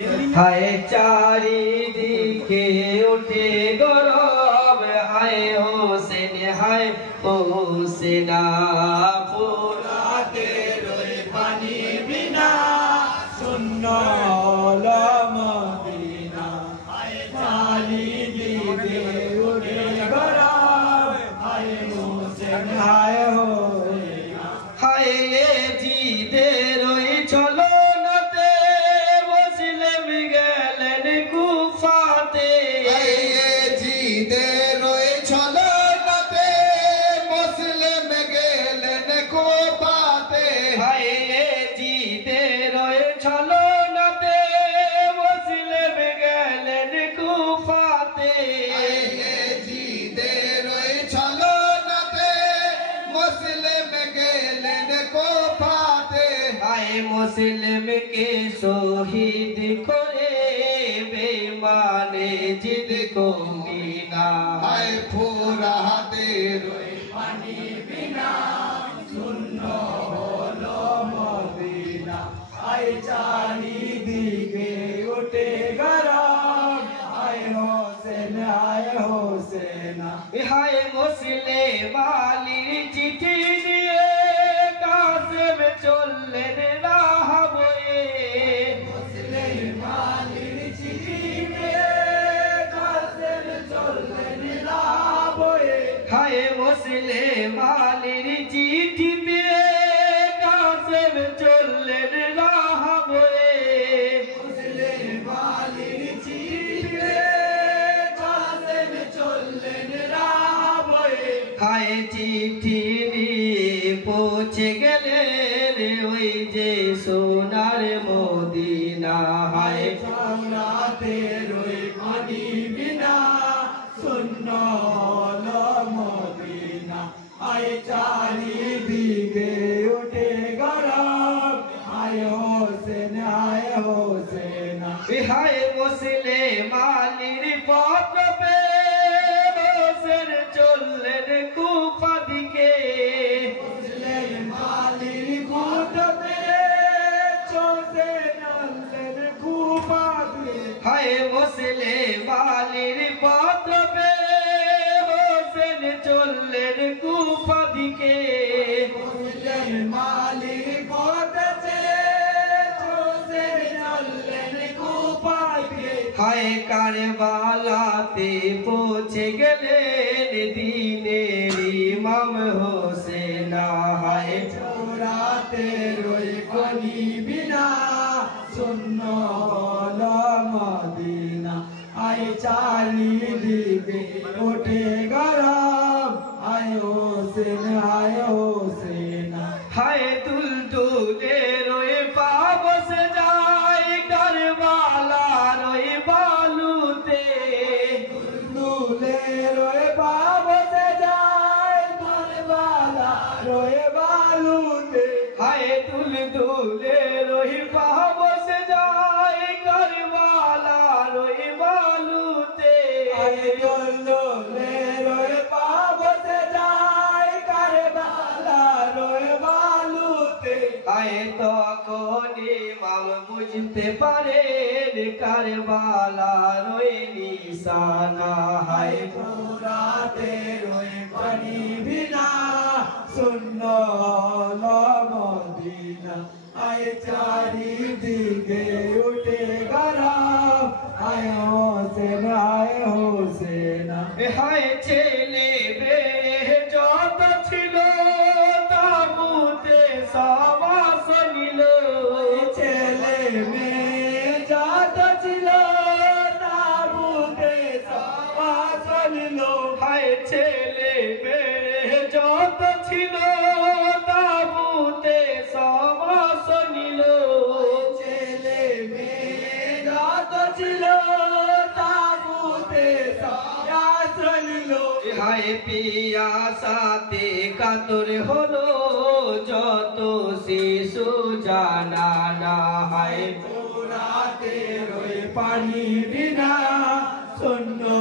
हाय चारिदिके उठे गौरव हाय होसेन हाय होसेना फुलाते रोए पानी बिना सुन्नो मदीना हाय चारिदिके उठे गौरव हाय होसेन हाय होसेना हाय ये जीते रोए चलो मुस्लिम के शहीद करे बेईमाने जिद को मीना हाय फुराते रोए पानी बिना सुन्नो होलो मदीना हाय चारिदिके उठे गरम हाय होसेन हाय होसेना हाय मुस्लिम वाली चिट्ठी दिए कासिम चललेन हाय मुस्लिम वालिर चिट्ठी पे कासिम चललेन राह बोए मुस्लिम वालिर चिट्ठी पे कासिम चललेन राह बोए हाय चिट्ठी निये पहुँचे गेलेन ओई जे सोनार मदीना हाय फुराते रोए पानी बिना सुन्नो हाय चारिदिके उठे गरम हाय होसेन हाय होसेना हाय मुस्लिम वालिर पथ पे होसेन चललेन कुफा दिके मुस्लिम वालिर पथ पे चललेन कुफा दिके हाय मुस्लिम वालिर पथ पे होसेन चललेन कुफा दिके मुस्लिम वालिर पथ पे चललेन कुफा दिके हाय करबलाते पहुँचे गेलेन दीनेर इमाम होसेना हाय फुराते रोए पानी बिना सुन्नो मदीना हाय चारिदिके उठे गरम हाय होसेन हाय होसेना हाय दुलदुले रोए पाबस जाए करबला रोए बालूते दुलदुले रोए पाबस जाए करबला रोए बालूते हाय दुलदुले रोए पाबस जाए करबला रोए बालूते हाय दुलदुले रोए पाबस जाए करबला रोए बालूते हाय तখন ইমাম বুঝতে পারেন কারবালা রয়ে নিশানা হায় फुराते रोए पानी बिना सुन्नो मदीना हाय चारिदिके उठे गरम हाय होसेन हाय होसेना हाय ছেলে মেয়ে যত ছিল তাবুতে সবাস নিল ছেলে মেয়ে যত ছিল তাবুতে সবাস নিল হায় ছেলে মেয়ে যত ছিল তাবুতে সবাস নিল ছেলে মেয়ে যত ছিল তাবুতে সবাস নিল হায় পিয়াসাতে কাতর হলো যত শিশু জানা না হায় फुराते रोए पानी बिना सुन्नो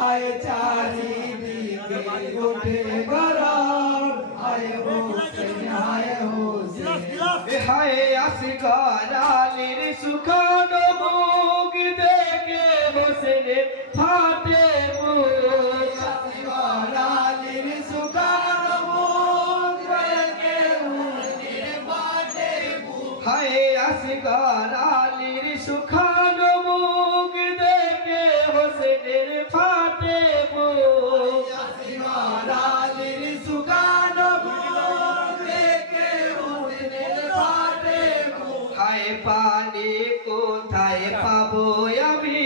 हाय चारिदिके उठे गरम हाय होसेन हाय होसेन हाय आशिक আসগরালির সুখানো মুখ দেখে হোসেনের ফাটে বুক আসগরালির সুখানো মুখ দেখে হোসেনের ফাটে বুক হায় আসগরালির সুখানো মুখ দেখে হোসেনের ফাটে বুক আসগরালির সুখানো মুখ দেখে হোসেনের ফাটে বুক হায় পানি কোথায় পাবো আমি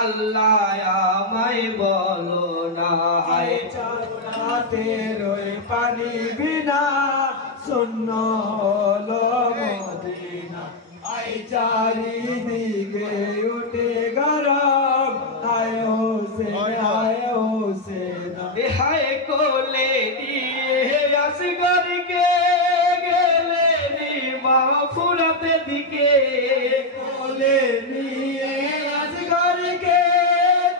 আল্লাহ আমায় বলো না হায় চাঁদে রয়ে পানি বিনা শূন্য হলো মদিনা আই চারিদিকে উঠে গরম আয় হোসেন হায় কোলে নিয়ে আসগরকে গেলে মা ফুরাতে দিকে কোলে নিয়ে আসগরকে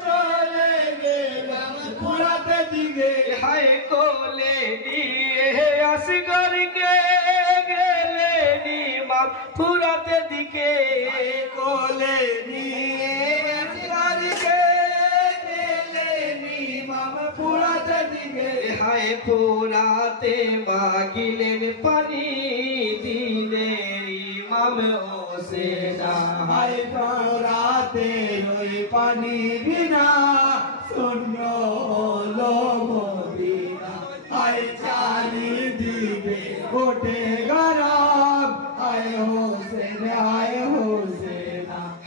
চলে গেলাম ফুরাতে দিকে হায় কোলে নিয়ে আসগরকে গেলে মা ফুরাতে দিকে কোলে নিয়ে আসগরকে গেলে নিমাম ফুরাতে দিকে হায় ফুরাতে মাগিলেন পানি দিলেন ইমাম হোসেন হায় ফুরাতে রই পানি বিনা শূন্য হলো মদিনা হায় চারিদিকে ওঠে গরম হায় হোসেন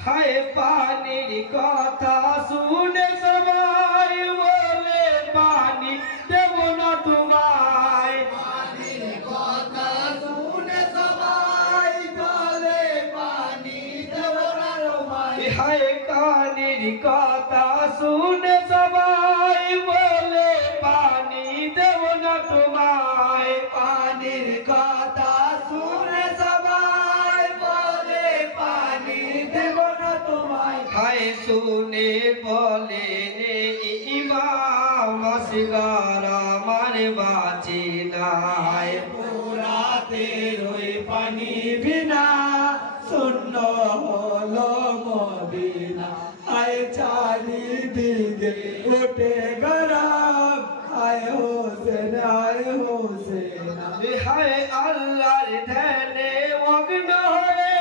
হায় পানির কথা শুনে সবাই বলে পানি দেব না তোমায় পানির কথা শুনে সবাই বলে পানি দেব না তোমায় হায় কানির কথা শুনে সবাই বলে পানি দেব না তোমায় পানির কথা শুনে সবাই বলে পানি দেব না তোমায় হায় শুনে বলে ইমাম আসগর আমার বাঁচে না হায় পুরাতে রই পানি বিনা শূন্য হলো মদিনা আয় চারিদিকে উঠে গরম আয় হোসেন হায় আল্লাহর ধ্যানে মগ্ন হয়ে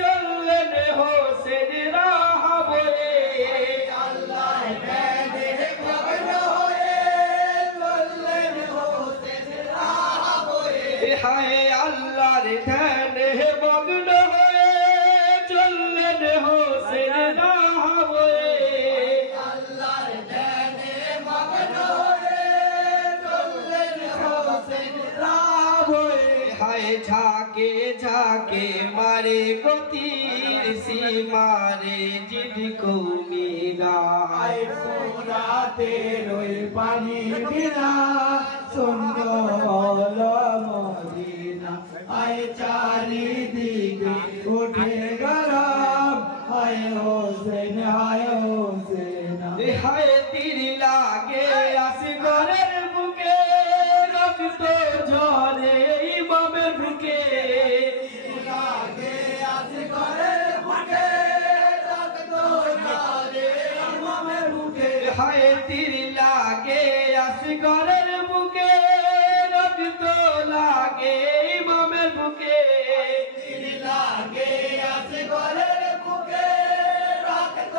চললেন হোসেন রাহ বলে আল্লাহ ধ্যানে মগ্ন হয়ে চললেন হোসেন রাহ বয়ে হায় আল্লাহর ধ্যানে মগ্ন হয়ে চললেন হোসেন রাহ বলে আল্লাহর ধ্যানে মগ্ন হয়ে চললেন হোসেন রাহ বয়ে হায় ঝাঁকে ঝাঁকে মারে গতির সীমারে জিদ কৌমিনা আয় পুরাতে রই পানি বিনা শূন্য হলো মদিনা আয় চারিদিকে উঠে গরম আয় হোসেন হায় তীর লাগে আসগরের বুকে রক্ত ঝরে ইমামের বুকে লাগে আসগরের বুকে রক্ত ঝরে ইমামের বুকে হায় তীর লাগে আসগরের বুকে রক্ত লাগে ইমামের বুকে লাগে আসগরের বুকে রক্ত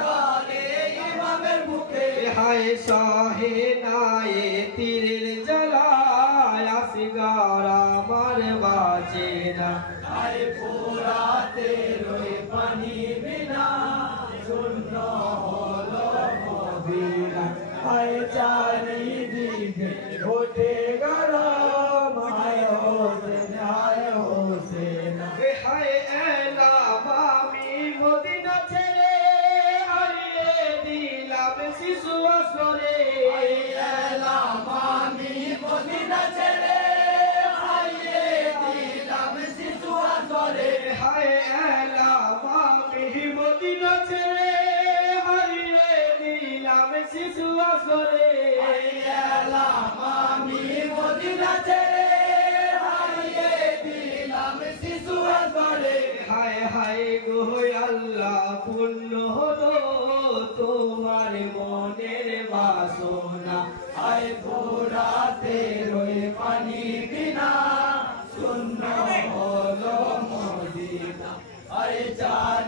ঝরে ইমামের বুকে হায় সহে নায়ে তীরের জ্বালায় আসগর আমার বাঁচে না আয় পুরাতে রই পানি বিনা শূন্য হলো মদিনা আয় চারিদিকে ওঠে গরম আয় হোসেন হায় এলাম আমি মদিনা ছেড়ে হারিয়ে দিলাম শিশু আসরে এলাম আমি মদিনা ছেড়ে হারিয়ে দিলাম শিশু আসরে হায় এলাম আমি মদিনা ছেড়ে হারিয়ে দিলাম শিশু আসরে এলাম আমি মদিনা ছেড়ে হারিয়ে দিলাম শিশু আসরে হায় হায় গো আল্লাহ পূর্ণ হলো তোমার মনের বাসনা হায় ফোরাতে রয়ে পানি বিনা শূন্য হলো মদিনা হায় চার